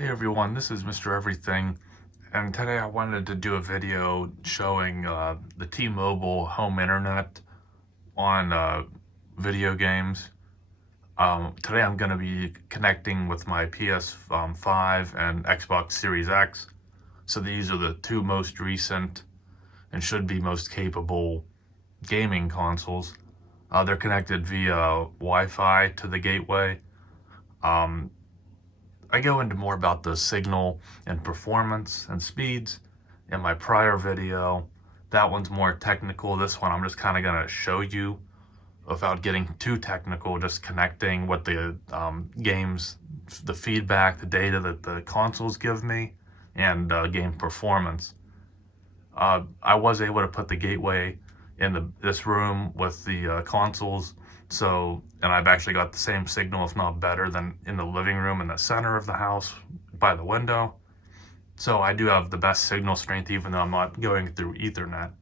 Hey everyone, this is Mr. Everything, and today I wanted to do a video showing the T-Mobile home internet on video games. Today I'm going to be connecting with my PS5 and Xbox Series X. So these are the two most recent and should be most capable gaming consoles. They're connected via Wi-Fi to the gateway. Um, I go into more about the signal and performance and speeds in my prior video. That one's more technical. This one I'm just kind of going to show you without getting too technical, just connecting what the games, the feedback, the data that the consoles give me, and game performance. I was able to put the gateway in this room with the consoles. So, and I've actually got the same signal, if not better, than in the living room in the center of the house by the window. So I do have the best signal strength, even though I'm not going through Ethernet.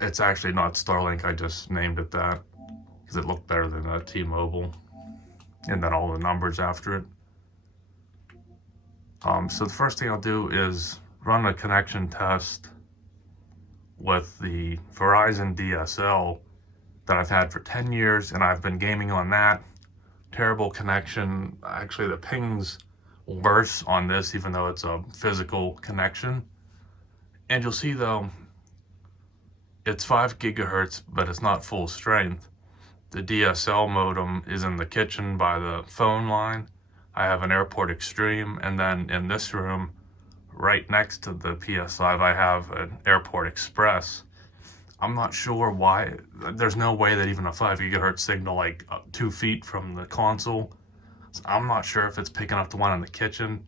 It's actually not Starlink, I just named it that because it looked better than T-Mobile, and then all the numbers after it. So the first thing I'll do is run a connection test with the Verizon DSL that I've had for 10 years, and I've been gaming on that. Terrible connection. Actually, the ping's worse on this, even though it's a physical connection. And you'll see, though, it's 5 gigahertz, but it's not full strength. The DSL modem is in the kitchen by the phone line. I have an Airport Extreme, and then in this room, right next to the PS5, I have an Airport Express. I'm not sure why. There's no way that even a 5 gigahertz signal like 2 feet from the console. So I'm not sure if it's picking up the one in the kitchen,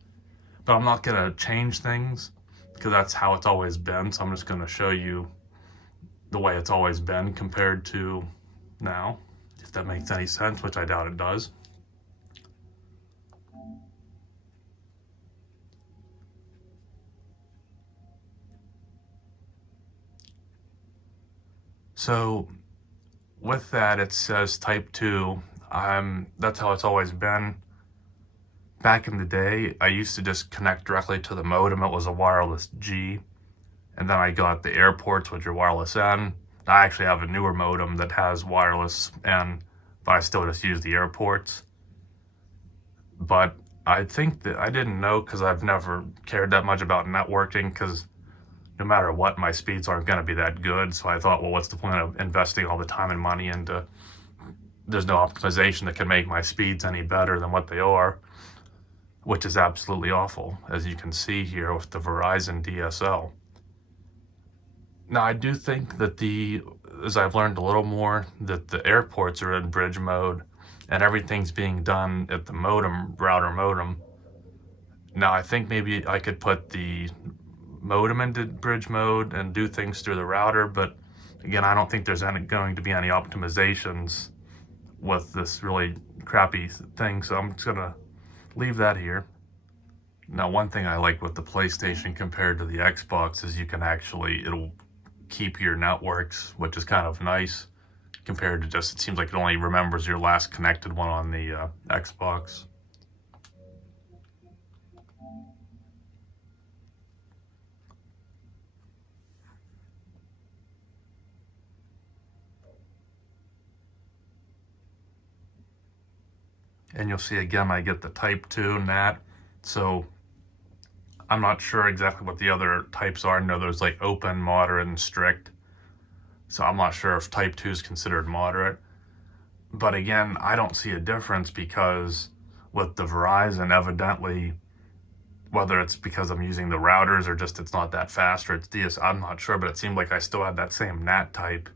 but I'm not gonna change things because that's how it's always been. So I'm just gonna show you the way it's always been compared to now, if that makes any sense, which I doubt it does. So with that, it says type 2. That's how it's always been. Back in the day, I used to just connect directly to the modem. It was a wireless G. And then I got the airports, which are wireless N. I actually have a newer modem that has wireless N, but I still just use the airports. But I think that I didn't know, because I've never cared that much about networking, because no matter what, my speeds aren't going to be that good. So I thought, well, what's the point of investing all the time and money into, there's no optimization that can make my speeds any better than what they are, which is absolutely awful, as you can see here with the Verizon DSL. Now, I do think that as I've learned a little more, that the airports are in bridge mode and everything's being done at the router modem. Now, I think maybe I could put the modem into bridge mode and do things through the router, but again, I don't think there's going to be any optimizations with this really crappy thing, so I'm just gonna leave that here. Now, one thing I like with the PlayStation compared to the Xbox is you can it'll keep your networks, which is kind of nice compared to just, it seems like it only remembers your last connected one on the Xbox. And you'll see again, I get the type 2 NAT. So I'm not sure exactly what the other types are. I know there's like open, moderate, and strict. So I'm not sure if type 2 is considered moderate. But again, I don't see a difference, because with the Verizon, evidently, whether it's because I'm using the routers or just it's not that fast, or it's DS, I'm not sure, but it seemed like I still had that same NAT type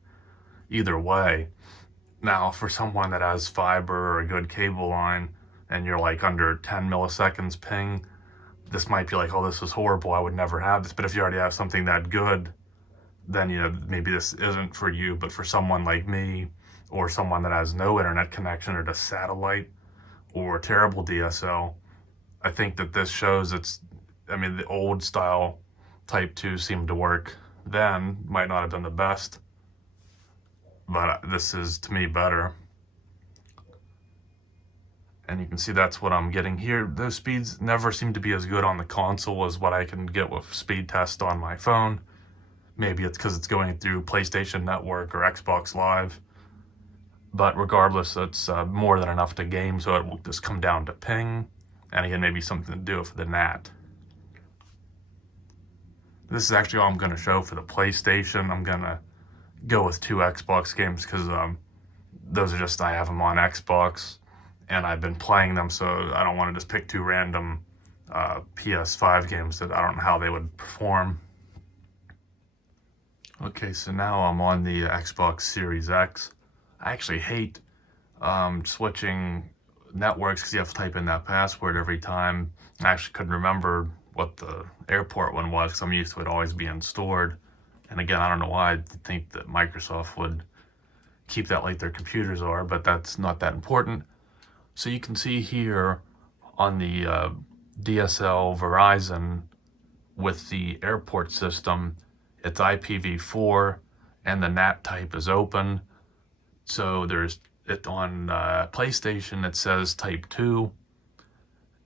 either way. Now, for someone that has fiber or a good cable line, and you're like under 10 milliseconds ping, this might be like, oh, this is horrible, I would never have this. But if you already have something that good, then, maybe this isn't for you. But for someone like me, or someone that has no internet connection, or just satellite, or terrible DSL, I think that this shows the old style type 2 seemed to work then, might not have been the best, but this is, to me, better. And you can see that's what I'm getting here. Those speeds never seem to be as good on the console as what I can get with speed test on my phone. Maybe it's because it's going through PlayStation Network or Xbox Live. But regardless, it's more than enough to game, so it will just come down to ping. And again, maybe something to do with the NAT. This is actually all I'm going to show for the PlayStation. I'm going to go with 2 Xbox games because those are just, I have them on Xbox and I've been playing them, so I don't want to just pick 2 random PS5 games that I don't know how they would perform. Okay, so now I'm on the Xbox Series X. I actually hate switching networks because you have to type in that password every time. I actually couldn't remember what the airport one was because I'm used to it always being stored. And again, I don't know why I think that Microsoft would keep that like their computers are, but that's not that important. So you can see here on the DSL Verizon with the airport system, it's IPv4 and the NAT type is open. So there's it on PlayStation, it says type 2,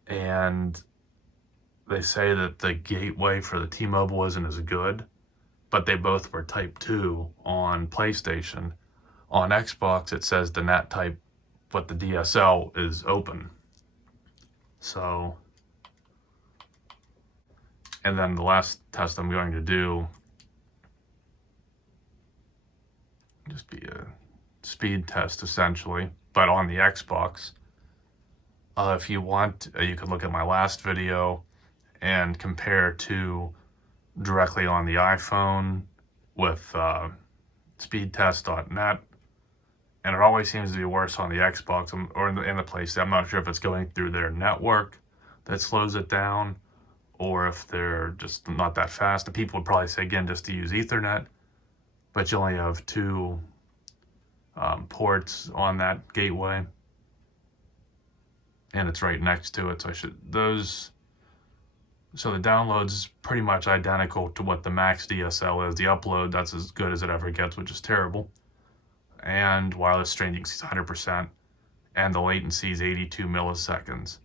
and they say that the gateway for the T-Mobile isn't as good, but they both were type 2 on PlayStation. On Xbox, it says the NAT type, but the DSL is open. So, and then the last test I'm going to do, just be a speed test essentially, but on the Xbox. If you want, you can look at my last video and compare to directly on the iPhone with speedtest.net, and it always seems to be worse on the Xbox or in the PlayStation. I'm not sure if it's going through their network that slows it down or if they're just not that fast. The people would probably say, again, just to use Ethernet, but you only have 2 ports on that gateway, and it's right next to it. So so the download's pretty much identical to what the max DSL is. The upload, that's as good as it ever gets, which is terrible. And wireless streaming is 100%, and the latency is 82 milliseconds.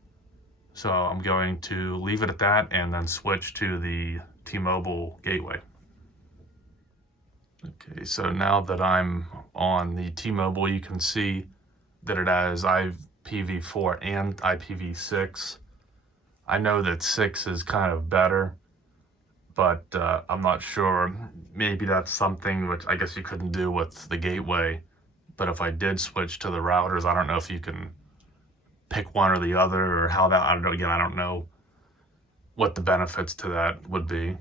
So I'm going to leave it at that and then switch to the T-Mobile gateway. Okay, so now that I'm on the T-Mobile, you can see that it has IPv4 and IPv6. I know that 6 is kind of better, but I'm not sure. Maybe that's something which I guess you couldn't do with the gateway. But if I did switch to the routers, I don't know if you can pick one or the other, or how that, I don't know. Again, I don't know what the benefits to that would be.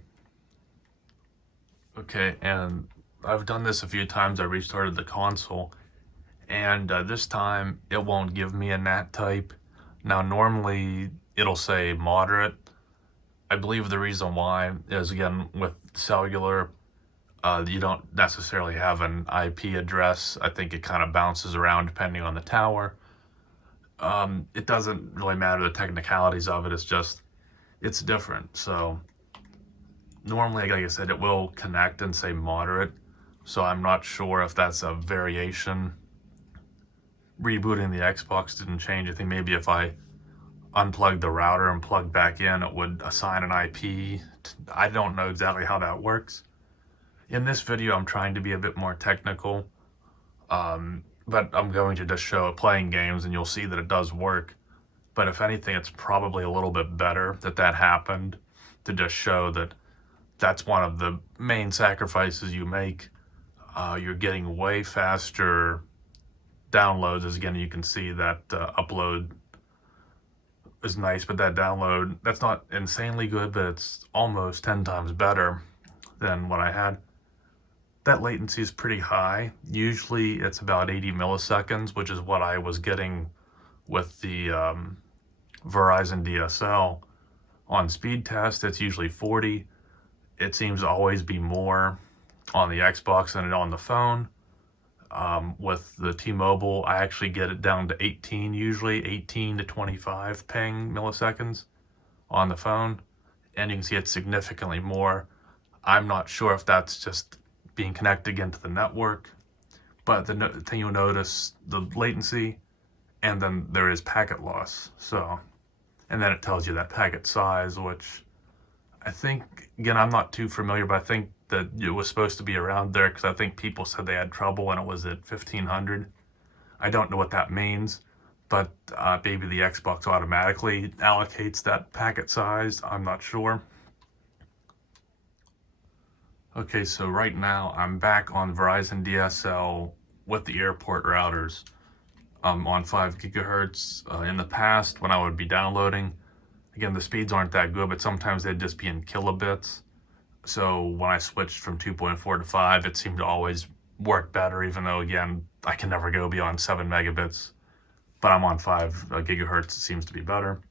Okay, and I've done this a few times. I restarted the console, and this time it won't give me a NAT type. Now, normally it'll say moderate. I believe the reason why is, again, with cellular, you don't necessarily have an IP address. I think it kind of bounces around depending on the tower. It doesn't really matter the technicalities of it. It's just, it's different. So normally, like I said, it will connect and say moderate. So I'm not sure if that's a variation. Rebooting the Xbox didn't change. I think maybe if I unplugged the router and plugged back in, it would assign an IP. I don't know exactly how that works. In this video, I'm trying to be a bit more technical, but I'm going to just show it playing games, and you'll see that it does work. But if anything, it's probably a little bit better that happened, to just show that that's one of the main sacrifices you make. You're getting way faster downloads. As again, you can see that upload is nice, but that download, that's not insanely good, but it's almost 10 times better than what I had. That latency is pretty high. Usually it's about 80 milliseconds, which is what I was getting with the Verizon DSL. On speed test, it's usually 40. It seems to always be more on the Xbox than on the phone. With the T-Mobile, I actually get it down to 18 usually, 18 to 25 ping milliseconds on the phone. And you can see it's significantly more. I'm not sure if that's just being connected again to the network, but the thing you'll notice, the latency and then there is packet loss. So, and then it tells you that packet size, which I think, again, I'm not too familiar, but I think that it was supposed to be around there because I think people said they had trouble when it was at 1500. I don't know what that means, but maybe the Xbox automatically allocates that packet size. I'm not sure. Okay, so right now I'm back on Verizon DSL with the airport routers. On 5 gigahertz. In the past, when I would be downloading, again, the speeds aren't that good, but sometimes they'd just be in kilobits. So when I switched from 2.4 to 5, it seemed to always work better, even though, again, I can never go beyond 7 megabits. But I'm on 5 gigahertz, it seems to be better.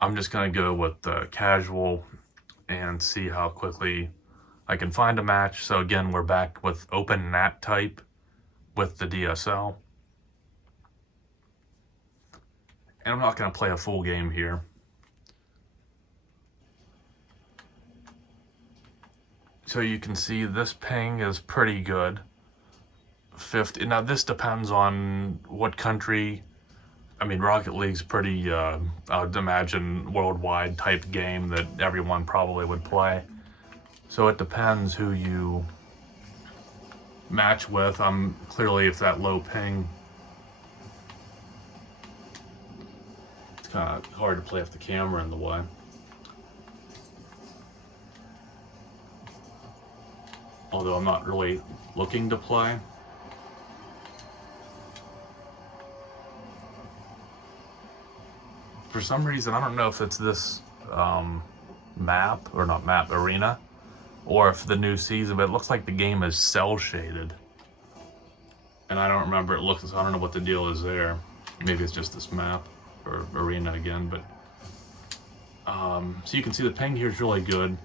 I'm just going to go with casual and see how quickly I can find a match. So again, we're back with open NAT type with the DSL. And I'm not going to play a full game here. So you can see this ping is pretty good. 50. Now this depends on what country. I mean, Rocket League's pretty, I would imagine, worldwide type game that everyone probably would play. So it depends who you match with. I'm clearly, if that low ping, it's kind of hard to play with the camera in the way. Although I'm not really looking to play. For some reason, I don't know if it's this map, or not map, arena, or if the new season, but it looks like the game is cell shaded. And I don't remember, I don't know what the deal is there. Maybe it's just this map, or arena again, but so you can see the ping here is really good.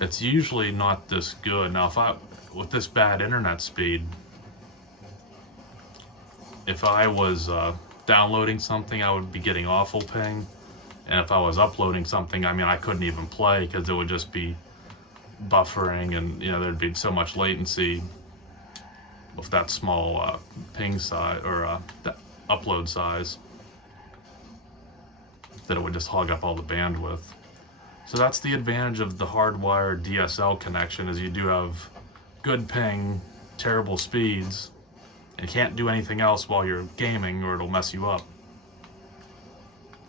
It's usually not this good. Now, with this bad internet speed, if I was downloading something, I would be getting awful ping. And if I was uploading something, I mean, I couldn't even play because it would just be buffering, and there'd be so much latency with that small ping size, or that upload size, that it would just hog up all the bandwidth. So that's the advantage of the hardwired DSL connection, is you do have good ping, terrible speeds, and can't do anything else while you're gaming or it'll mess you up.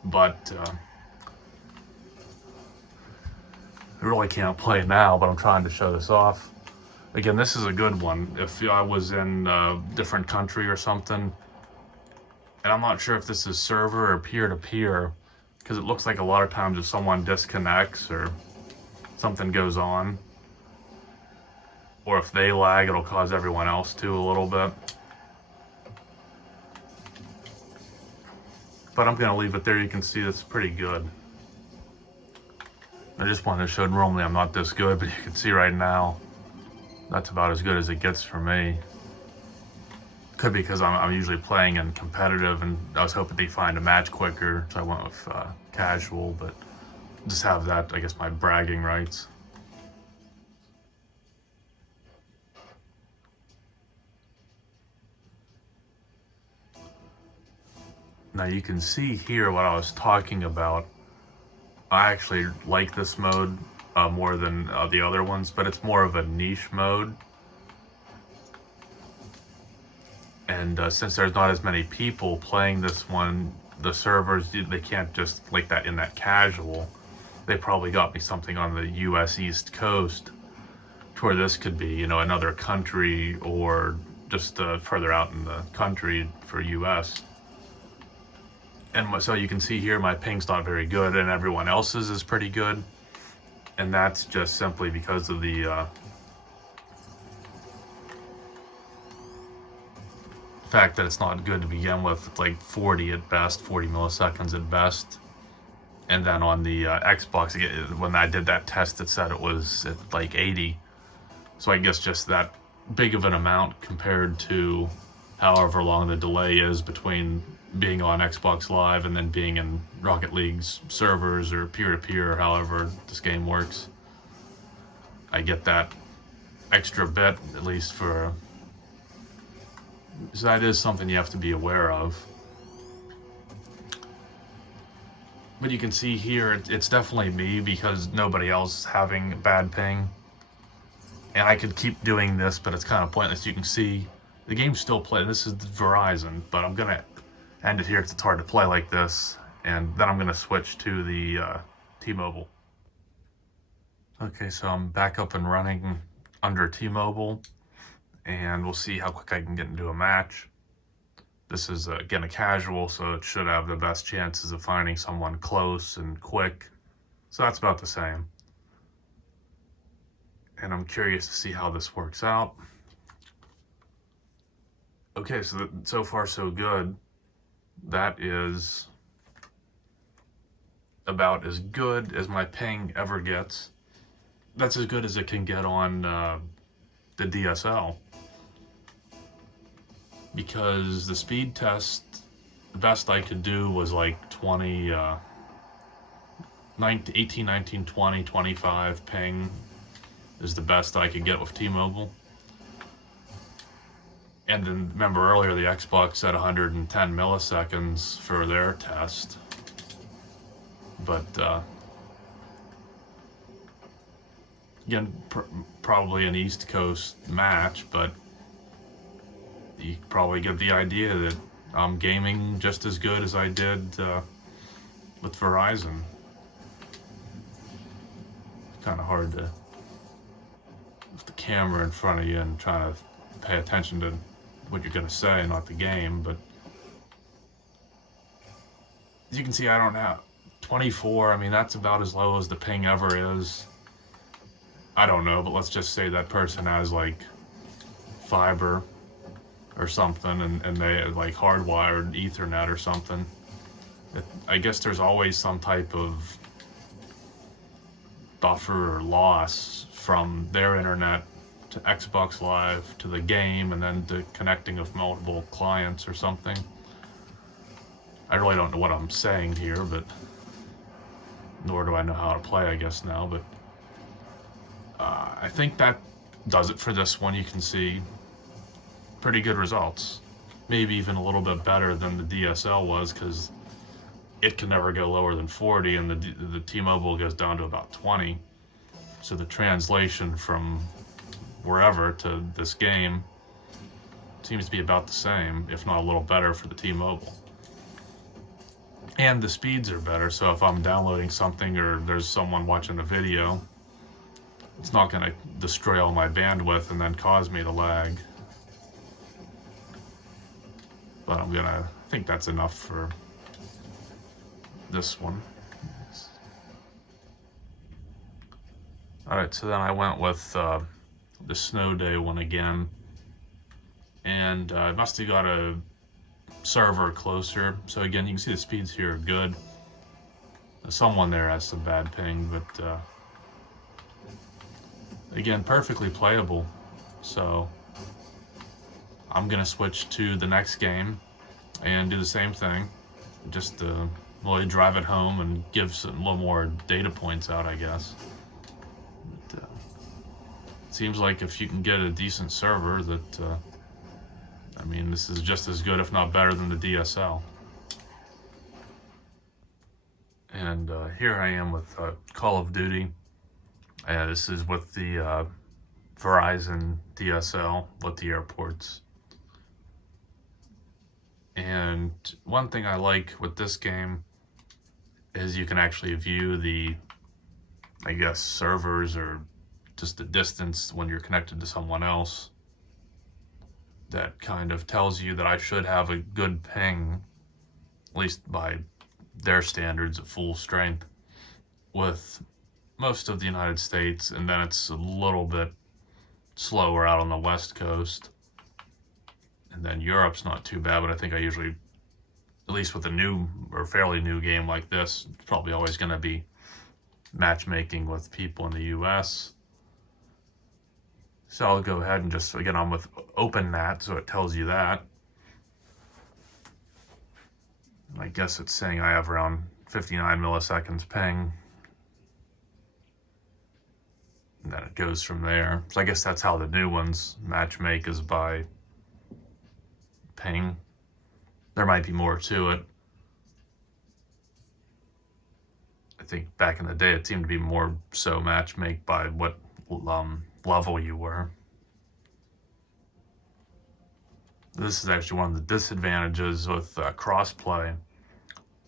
But I really can't play now, but I'm trying to show this off. Again, this is a good one. If I was in a different country or something, and I'm not sure if this is server or peer-to-peer, because it looks like a lot of times if someone disconnects or something goes on, or if they lag, it'll cause everyone else to a little bit. But I'm going to leave it there. You can see it's pretty good. I just wanted to show, normally I'm not this good, but you can see right now, that's about as good as it gets for me. Could be because I'm usually playing in competitive, and I was hoping to find a match quicker, so I went with casual, but just have that, I guess, my bragging rights. Now you can see here what I was talking about. I actually like this mode more than the other ones, but it's more of a niche mode. And since there's not as many people playing this one, the servers, they can't just like that in that casual. They probably got me something on the US East Coast to where this could be, another country, or just further out in the country for US. And so you can see here my ping's not very good, and everyone else's is pretty good. And that's just simply because of the fact that it's not good to begin with. It's like 40 at best, 40 milliseconds at best. And then on the Xbox, when I did that test, it said it was at like 80. So I guess just that big of an amount compared to however long the delay is between being on Xbox Live and then being in Rocket League's servers or peer-to-peer, or however this game works. I get that extra bit, at least for So that is something you have to be aware of. But you can see here, it's definitely me because nobody else is having bad ping. And I could keep doing this, but it's kind of pointless. You can see the game's still playing. This is Verizon, but I'm going to end it here because it's hard to play like this. And then I'm going to switch to the T-Mobile. Okay, so I'm back up and running under T-Mobile. And we'll see how quick I can get into a match. This is, again, a casual, so it should have the best chances of finding someone close and quick. So that's about the same. And I'm curious to see how this works out. Okay, so far so good. That is about as good as my ping ever gets. That's as good as it can get on the DSL. Because the speed test, the best I could do was like 20, 18, 19, 20, 25 ping is the best I could get with T-Mobile. And then remember earlier the Xbox said 110 milliseconds for their test. But again, probably an East Coast match, but you probably get the idea that I'm gaming just as good as I did with Verizon. Kind of hard to, with the camera in front of you and trying to pay attention to what you're going to say, not the game. But as you can see, I don't have 24. I mean, that's about as low as the ping ever is. I don't know, but let's just say that person has like fiber or something, and they like hardwired Ethernet or something. I guess there's always some type of buffer or loss from their internet to Xbox Live to the game, and then to connecting with multiple clients or something. I really don't know what I'm saying here, but nor do I know how to play, I guess, now. But I think that does it for this one. You can see pretty good results. Maybe even a little bit better than the DSL was, because it can never go lower than 40, and the T-Mobile goes down to about 20. So the translation from wherever to this game seems to be about the same, if not a little better for the T-Mobile. And the speeds are better, so if I'm downloading something or there's someone watching a video, it's not going to destroy all my bandwidth and then cause me to lag. But I think that's enough for this one. Alright, so then I went with the snow day one again. And I must have got a server closer. So again, you can see the speeds here are good. Someone there has some bad ping, but again, perfectly playable. So I'm gonna switch to the next game and do the same thing. Just really drive it home and give a little more data points out, I guess. But, it seems like if you can get a decent server, that I mean, this is just as good, if not better, than the DSL. And here I am with Call of Duty. This is with the Verizon DSL with the airports. And one thing I like with this game is you can actually view the, I guess, servers or just the distance when you're connected to someone else. That kind of tells you that I should have a good ping, at least by their standards, at full strength, with most of the United States, and then it's a little bit slower out on the West Coast. And then Europe's not too bad, but I think I usually, at least with a new or fairly new game like this, it's probably always going to be matchmaking with people in the US. So I'll go ahead and just, again, I'm with OpenNat, so it tells you that. I guess it's saying I have around 59 milliseconds ping. And then it goes from there. So I guess that's how the new ones matchmake, is by ping. There might be more to it. I think back in the day it seemed to be more so matchmake by what level you were. This is actually one of the disadvantages with crossplay,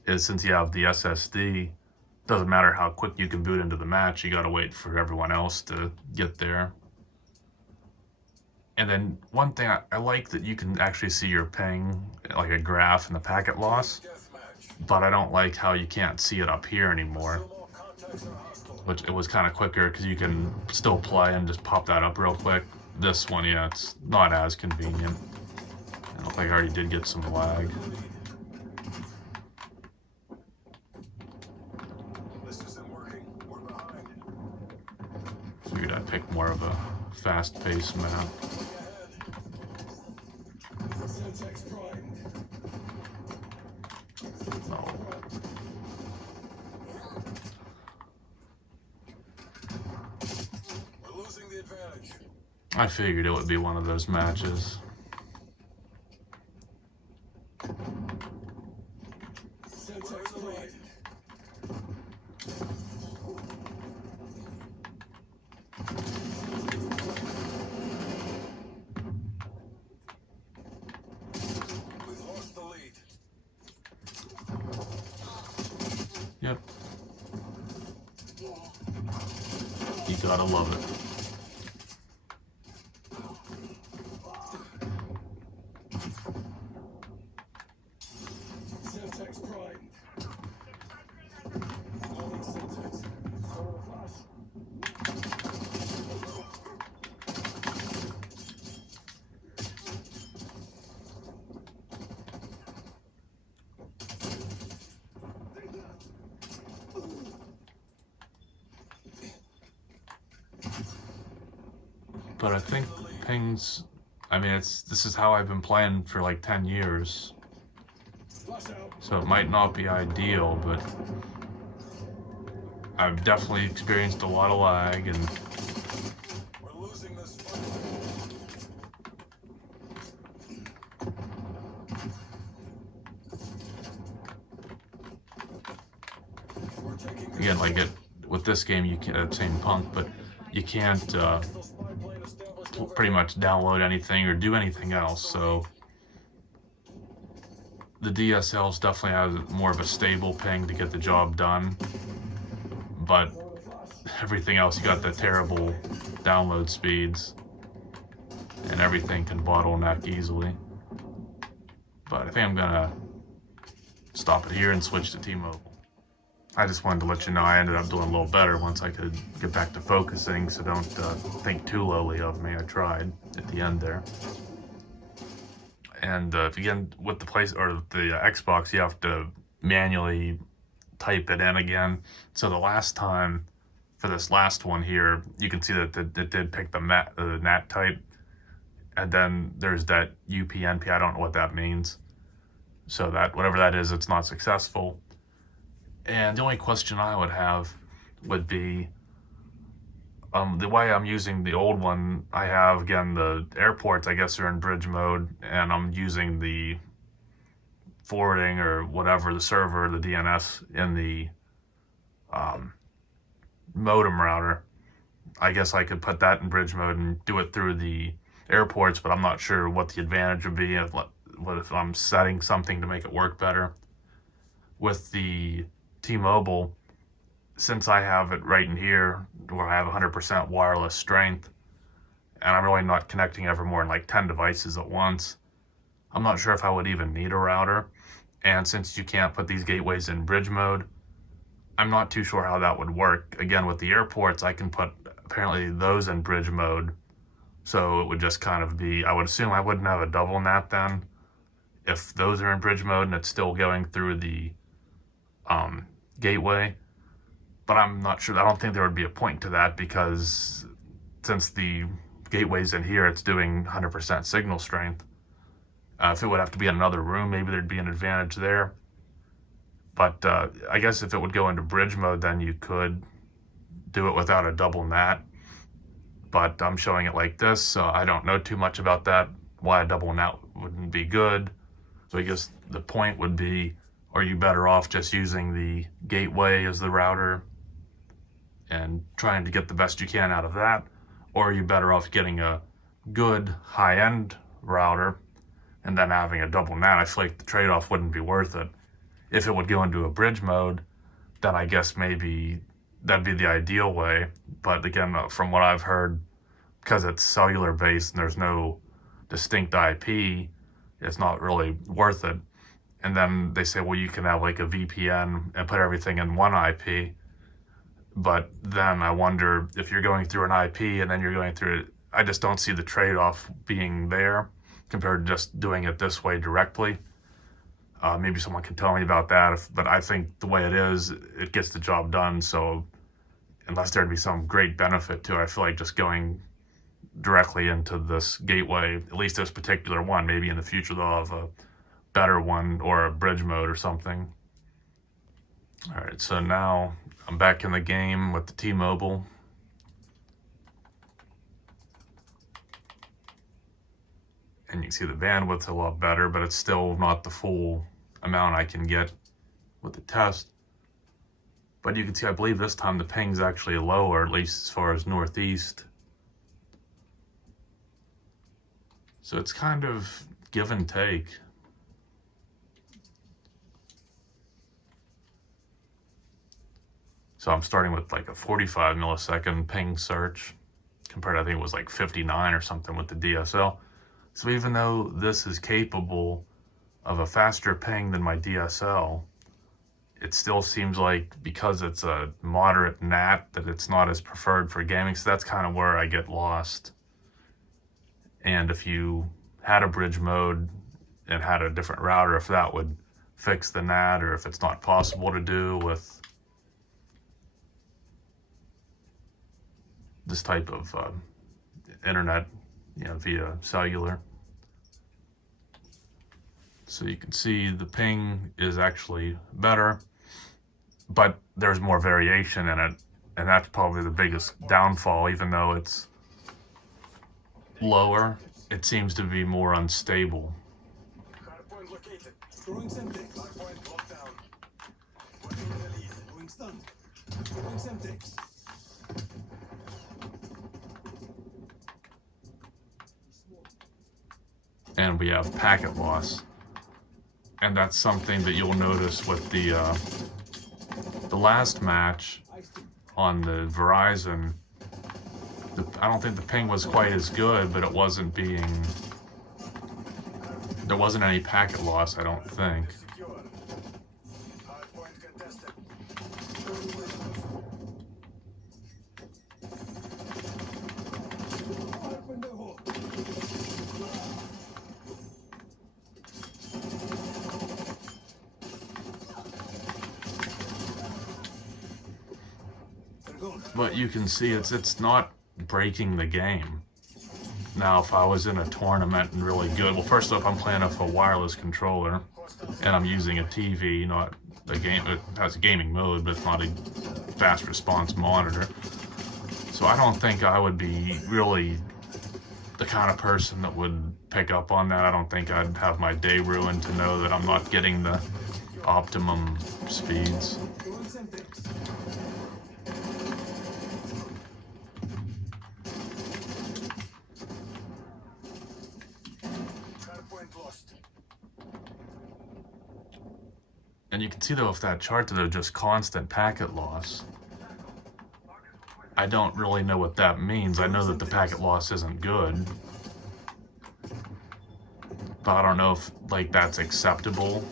is since you have the SSD, doesn't matter how quick you can boot into the match, you gotta wait for everyone else to get there. And then one thing I like that you can actually see your ping, like a graph in the packet loss, but I don't like how you can't see it up here anymore, which it was kind of quicker because you can still play and just pop that up real quick. This one, yeah, it's not as convenient. I don't think I already did get some lag. Figured I'd pick more of a fast-paced map. No. I figured it would be one of those matches. Yep. You gotta love it. But I think pings, I mean, this is how I've been playing for like 10 years. So it might not be ideal, but I've definitely experienced a lot of lag, and again, like with this game, you can same punk, but you can't pretty much download anything or do anything else. So the DSLs definitely have more of a stable ping to get the job done, but everything else, you got the terrible download speeds, and everything can bottleneck easily. But I think I'm gonna stop it here and switch to T-Mobile. I just wanted to let you know I ended up doing a little better once I could get back to focusing, so don't think too lowly of me. I tried at the end there. And again, with the Xbox, you have to manually type it in again. So the last time, for this last one here, you can see that it did pick the NAT type, and then there's that UPnP. I don't know what that means. So that whatever that is, it's not successful. And the only question I would have would be, the way I'm using the old one, I have, again, the airports, I guess, are in bridge mode, and I'm using the forwarding or whatever, the server, the DNS in the modem router. I guess I could put that in bridge mode and do it through the airports, but I'm not sure what the advantage would be if I'm setting something to make it work better. With the T-Mobile, since I have it right in here where I have 100% wireless strength, and I'm really not connecting ever more than like 10 devices at once, I'm not sure if I would even need a router. And since you can't put these gateways in bridge mode, I'm not too sure how that would work. Again, with the airports, I can put apparently those in bridge mode, so it would just kind of be, I would assume I wouldn't have a double NAT then if those are in bridge mode and it's still going through the gateway. But I'm not sure. I don't think there would be a point to that, because since the gateway's in here, it's doing 100% signal strength. If it would have to be in another room, maybe there'd be an advantage there. But I guess if it would go into bridge mode, then you could do it without a double NAT. But I'm showing it like this, so I don't know too much about that. why a double NAT wouldn't be good. So I guess the point would be, are you better off just using the gateway as the router and trying to get the best you can out of that? Or are you better off getting a good high-end router and then having a double NAT? I feel like the trade-off wouldn't be worth it. If it would go into a bridge mode, then I guess maybe that'd be the ideal way. But again, from what I've heard, because it's cellular based and there's no distinct IP, it's not really worth it. And then they say, well, you can have like a VPN and put everything in one IP. But then I wonder if you're going through an IP and then you're going through it, I just don't see the trade-off being there compared to just doing it this way directly. Maybe someone can tell me about that, but I think the way it is, it gets the job done. So unless there'd be some great benefit to it, I feel like just going directly into this gateway, at least this particular one, maybe in the future they'll have a better one or a bridge mode or something. All right, so now I'm back in the game with the T-Mobile. And you can see the bandwidth's a lot better, but it's still not the full amount I can get with the test. But you can see, I believe this time the ping's actually lower, at least as far as northeast. So it's kind of give and take. So I'm starting with like a 45 millisecond ping search compared to, I think it was like 59 or something with the DSL. So even though this is capable of a faster ping than my DSL, it still seems like, because it's a moderate NAT, that it's not as preferred for gaming. So that's kind of where I get lost. And if you had a bridge mode and had a different router, if that would fix the NAT, or if it's not possible to do with this type of internet, via cellular. So you can see the ping is actually better, but there's more variation in it, and that's probably the biggest downfall. Even though it's lower, it seems to be more unstable. And we have packet loss. And that's something that you'll notice with the last match on the Verizon. I don't think the ping was quite as good, but it wasn't there wasn't any packet loss, I don't think. But you can see it's not breaking the game. Now, if I was in a tournament and really good, well, first off, I'm playing off a wireless controller, and I'm using a TV, not a game. It has a gaming mode, but it's not a fast response monitor. So I don't think I would be really the kind of person that would pick up on that. I don't think I'd have my day ruined to know that I'm not getting the optimum speeds. And you can see though, if that chart that there's just constant packet loss. I don't really know what that means. I know that the packet loss isn't good, but I don't know if like that's acceptable.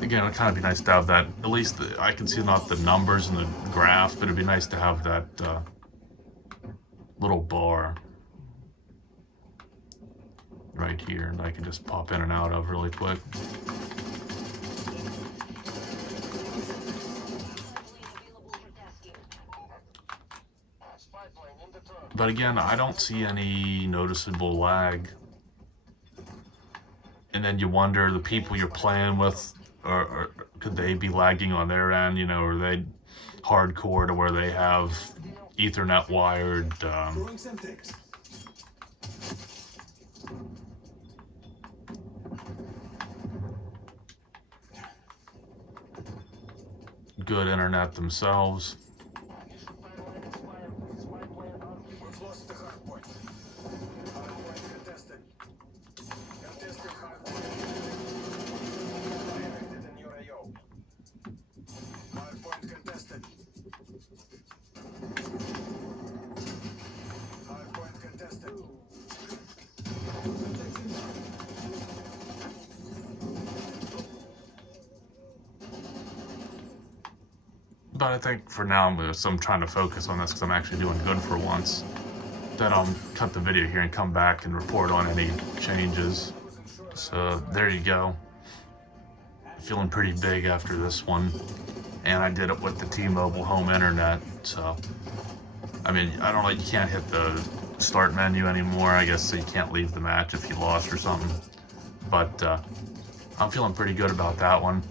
Again, it'd kind of be nice to have that, at least I can see not the numbers in the graph, but it'd be nice to have that little bar right here that I can just pop in and out of really quick. But again, I don't see any noticeable lag. And then you wonder, the people you're playing with, or could they be lagging on their end? You know, are they hardcore to where they have Ethernet wired? Good internet themselves. But I think for now, I'm trying to focus on this because I'm actually doing good for once. Then I'll cut the video here and come back and report on any changes. So there you go. Feeling pretty big after this one. And I did it with the T-Mobile home internet. So, I mean, I don't know, you can't hit the start menu anymore. I guess so you can't leave the match if you lost or something. But I'm feeling pretty good about that one.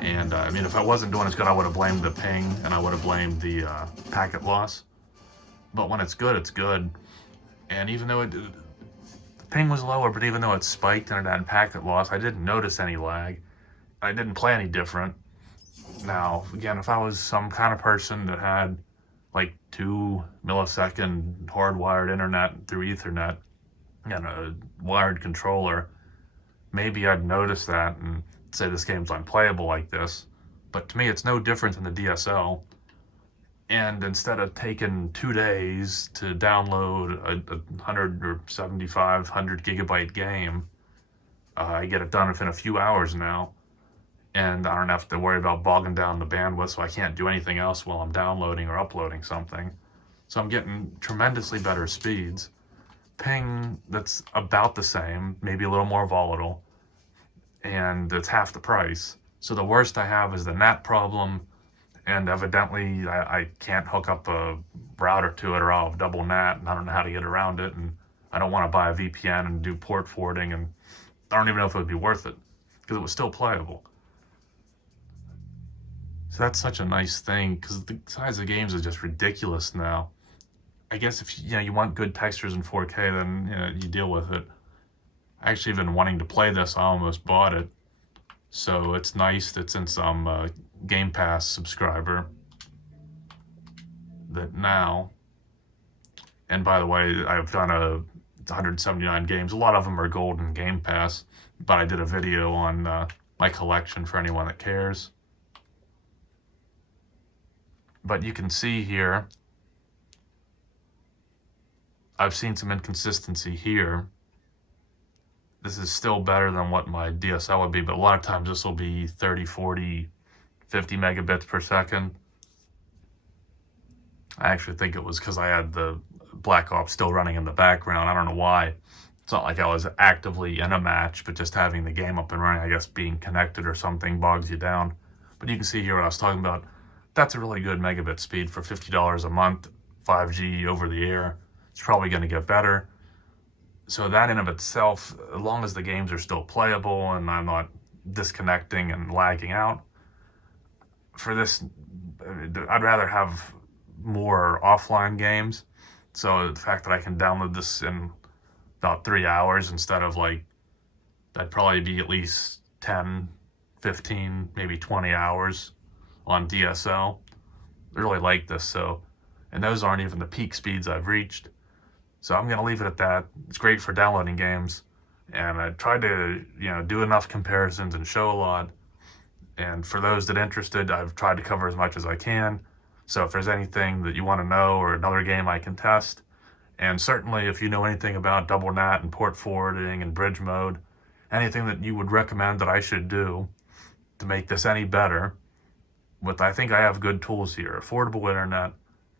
And I mean, if I wasn't doing as good, I would have blamed the ping and I would have blamed the packet loss. But when it's good, it's good. And even though the ping was lower, but even though it spiked and it had packet loss, I didn't notice any lag. I didn't play any different. Now, again, if I was some kind of person that had like 2 millisecond hardwired internet through Ethernet and a wired controller, maybe I'd notice that and say this game's unplayable like this. But to me, it's no different than the DSL. And instead of taking 2 days to download a 100 or 75, 100 gigabyte game, I get it done within a few hours now. And I don't have to worry about bogging down the bandwidth, so I can't do anything else while I'm downloading or uploading something. So I'm getting tremendously better speeds. Ping, that's about the same, maybe a little more volatile, and it's half the price. So the worst I have is the NAT problem, and evidently I can't hook up a router to it or I'll have double NAT, and I don't know how to get around it, and I don't want to buy a VPN and do port forwarding, and I don't even know if it would be worth it, because it was still playable. So that's such a nice thing, because the size of games is just ridiculous now. I guess if you want good textures in 4K, then you deal with it. I actually been wanting to play this. I almost bought it. So it's nice that since I'm a Game Pass subscriber, that now, and by the way, I've done 179 games. A lot of them are gold in Game Pass, but I did a video on my collection for anyone that cares. But you can see here, I've seen some inconsistency here. This is still better than what my DSL would be, but a lot of times this will be 30, 40, 50 megabits per second. I actually think it was because I had the Black Ops still running in the background. I don't know why. It's not like I was actively in a match, but just having the game up and running, I guess being connected or something bogs you down. But you can see here what I was talking about. That's a really good megabit speed for $50 a month, 5G over the air. It's probably going to get better. So that in of itself, as long as the games are still playable and I'm not disconnecting and lagging out, for this, I'd rather have more offline games. So the fact that I can download this in about 3 hours instead of that'd probably be at least 10, 15, maybe 20 hours on DSL. I really like this. So, and those aren't even the peak speeds I've reached. So I'm going to leave it at that. It's great for downloading games. And I tried to, do enough comparisons and show a lot. And for those that are interested, I've tried to cover as much as I can. So if there's anything that you want to know or another game I can test, and certainly if you know anything about double NAT and port forwarding and bridge mode, anything that you would recommend that I should do to make this any better, I think I have good tools here. Affordable internet,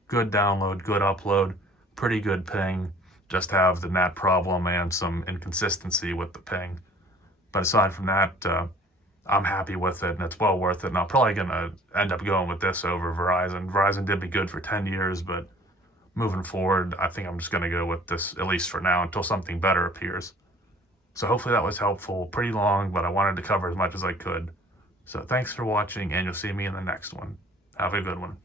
good download, good upload, pretty good ping, just have the NAT problem and some inconsistency with the ping. But aside from that, I'm happy with it and it's well worth it. And I'm probably going to end up going with this over Verizon. Verizon did me good for 10 years, but moving forward, I think I'm just going to go with this, at least for now, until something better appears. So hopefully that was helpful. Pretty long, but I wanted to cover as much as I could. So thanks for watching, and you'll see me in the next one. Have a good one.